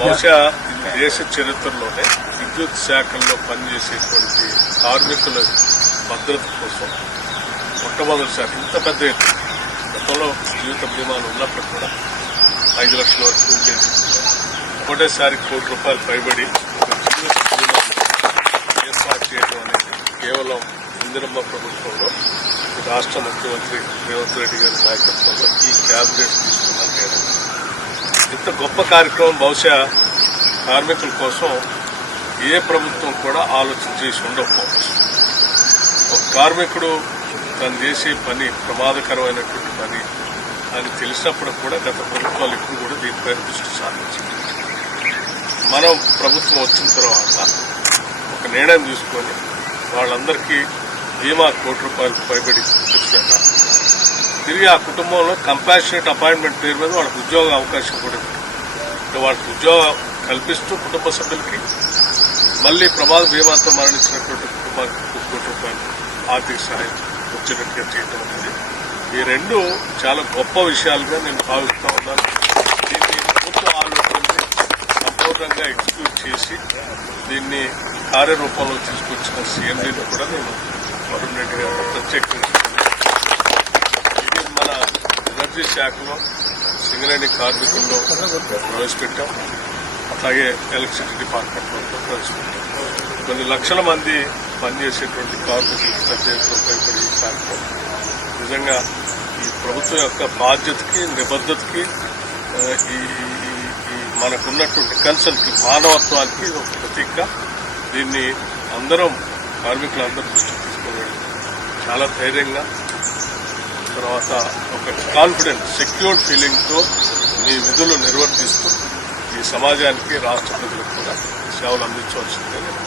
బహుశా దేశ చరిత్రలోనే విద్యుత్ శాఖల్లో పనిచేసేటువంటి కార్మికుల భద్రత కోసం మొట్టమొదటిసారి ఇంత పెద్ద ఎత్తున గతంలో జీవిత బీమాలు ఉన్నప్పుడు కూడా 5 లక్షల వరకు ఉండేది. ఒకటేసారి ₹1 కోటి పైబడి జీవిత బీమా ఏర్పాటు చేయడం అనేది కేవలం ఇందిరమ్మ ప్రభుత్వంలో రాష్ట్ర ముఖ్యమంత్రి రేవంత్ రెడ్డి గారి నాయకత్వంలో ఈ క్యాబినెట్ తీసుకున్న నిర్ణయం. ఇంత గొప్ప కార్యక్రమం బహుశా కార్మికుల కోసం ఏ ప్రభుత్వం కూడా ఆలోచన చేసి ఉండకపోవచ్చు. ఒక కార్మికుడు తను చేసే పని ప్రమాదకరమైనటువంటి పని అని తెలిసినప్పుడు కూడా గత ప్రభుత్వాలు ఇప్పుడు కూడా దీనిపై దృష్టి సారించారు. మనం ప్రభుత్వం వచ్చిన తర్వాత ఒక నిర్ణయం తీసుకొని వాళ్ళందరికీ బీమా ₹1 కోటి పైబడి ఇచ్చాక తిరిగి ఆ కుటుంబంలో కంపాషనేట్ అపాయింట్మెంట్ పేరు మీద వాళ్ళకి ఉద్యోగ అవకాశం కూడా ఉంది. వాళ్ళకి ఉద్యోగం కల్పిస్తూ కుటుంబ సభ్యులకి మళ్లీ ప్రమాద బీమాతో మరణించినటువంటి కుటుంబానికి ₹1 కోటి ఆర్థిక సహాయం వచ్చేటట్టుగా చేయడం అనేది ఈ రెండు చాలా గొప్ప విషయాలుగా నేను భావిస్తా ఉన్నాను. దీన్ని ప్రభుత్వ ఆలోచనని సంపూర్ణంగా ఎగ్జిక్యూట్ చేసి దీన్ని కార్యరూపంలో తీసుకొచ్చిన సీఎండీని కూడా నేను వరుణ్ రెడ్డి గారు ప్రత్యేకంగా ఇది మన ఎనర్జీ శాఖలో సింగరేణి కార్మికుల్లో ప్రవేశపెట్టాం. అట్లాగే ఎలక్ట్రిసిటీ డిపార్ట్మెంట్లో ప్రవేశపెట్టాం. కొన్ని లక్షల మంది పనిచేసేటువంటి కార్మికులకు ప్రత్యేకంగా ఉపయోగపడే ఈ కార్యక్రమం నిజంగా ఈ ప్రభుత్వం యొక్క బాధ్యతకి నిబద్ధతకి ఈ మనకున్నటువంటి కన్సర్న్కి మానవత్వానికి ఒక ప్రతీక. దీన్ని అందరం కార్మికులందరూ దృష్టికి తీసుకుని చాలా ధైర్యంగా తర్వాత ఒక కాన్ఫిడెంట్ సెక్యూర్డ్ ఫీలింగ్తో మీ విధులు నిర్వర్తిస్తూ ఈ సమాజానికి రాష్ట్ర ప్రజలకు కూడా సేవలు అందించవలసిందే నేను